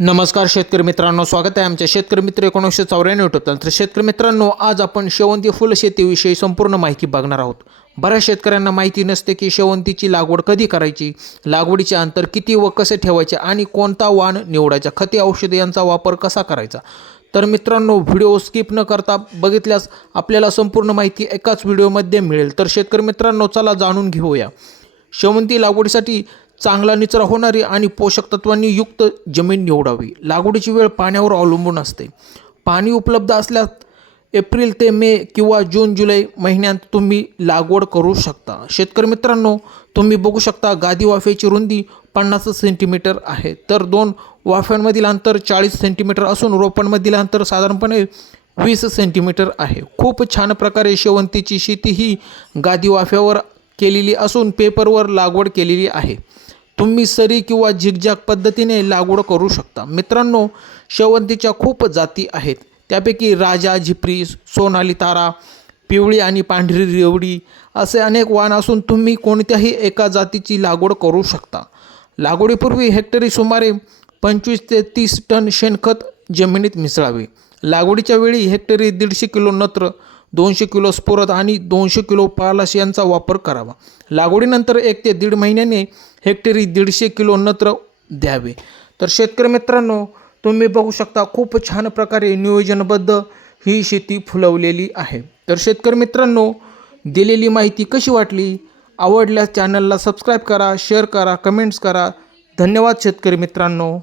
नमस्कार शेतकरी मित्रांनो स्वागत आहे आमच्या शेतकरी मित्र एकोणीसशे चौऱ्याण्णव युट्यूब चॅनल तर शेतकरी मित्रांनो आज आपण शेवंती फुलशेतीविषयी संपूर्ण माहिती बघणार आहोत. बऱ्याच शेतकऱ्यांना माहिती नसते की शेवंतीची लागवड कधी करायची लागवडीचे अंतर किती व कसे ठेवायचे आणि कोणता वाण निवडायचा खते औषधे यांचा वापर कसा करायचा. तर मित्रांनो व्हिडिओ स्किप न करता बघितल्यास आपल्याला संपूर्ण माहिती एकाच व्हिडिओमध्ये मिळेल. तर शेतकरी मित्रांनो चला जाणून घेऊया. शेवंती लागवडीसाठी चांगला निचरा होणारी आणि पोषक तत्वांनी युक्त जमीन निवडावी. लागवडीची वेळ पाण्यावर अवलंबून असते. पाणी उपलब्ध असल्यास एप्रिल ते मे किंवा जून जुलै महिन्यात तुम्ही लागवड करू शकता. शेतकरी मित्रांनो तुम्ही बघू शकता गादी वाफेची रुंदी पन्नास सेंटीमीटर आहे. तर दोन वाफ्यांमधील अंतर चाळीस सेंटीमीटर असून रोपांमधील अंतर साधारणपणे वीस सेंटीमीटर आहे. खूप छान प्रकारे शेवंतीची शेती ही गादी वाफ्यावर केलेली असून पेपरवर लागवड केलेली आहे. तुम्ही सरी किंवा झिगझॅग पद्धतीने लागवड करू शकता. मित्रांनो शेवंतीच्या खूप जाती आहेत. त्यापैकी राजा झिपरी सोनाली तारा पिवळी आणि पांढरी रेवडी असे अनेक वाण असून तुम्ही कोणत्याही एका जातीची लागवड करू शकता. लागवडीपूर्वी हेक्टरी सुमारे पंचवीस ते तीस टन शेणखत जमिनीत मिसळावे. लागवडीच्या वेळी हेक्टरी दीडशे किलो नत्र दोनशे किलो स्फुरद आणि दोनशे किलो पालाश यांचा वापर करावा. लागवडीनंतर एक ते दीड महिन्याने हेक्टरी दीडशे किलो नत्र द्यावे. तर शेतकरी मित्रांनो तुम्ही बघू शकता खूप छान प्रकारे नियोजनबद्ध ही शेती फुलवलेली आहे. तर शेतकरी मित्रांनो दिलेली माहिती कशी वाटली? आवडल्यास चॅनलला सबस्क्राईब करा शेअर करा कमेंट्स करा. धन्यवाद शेतकरी मित्रांनो.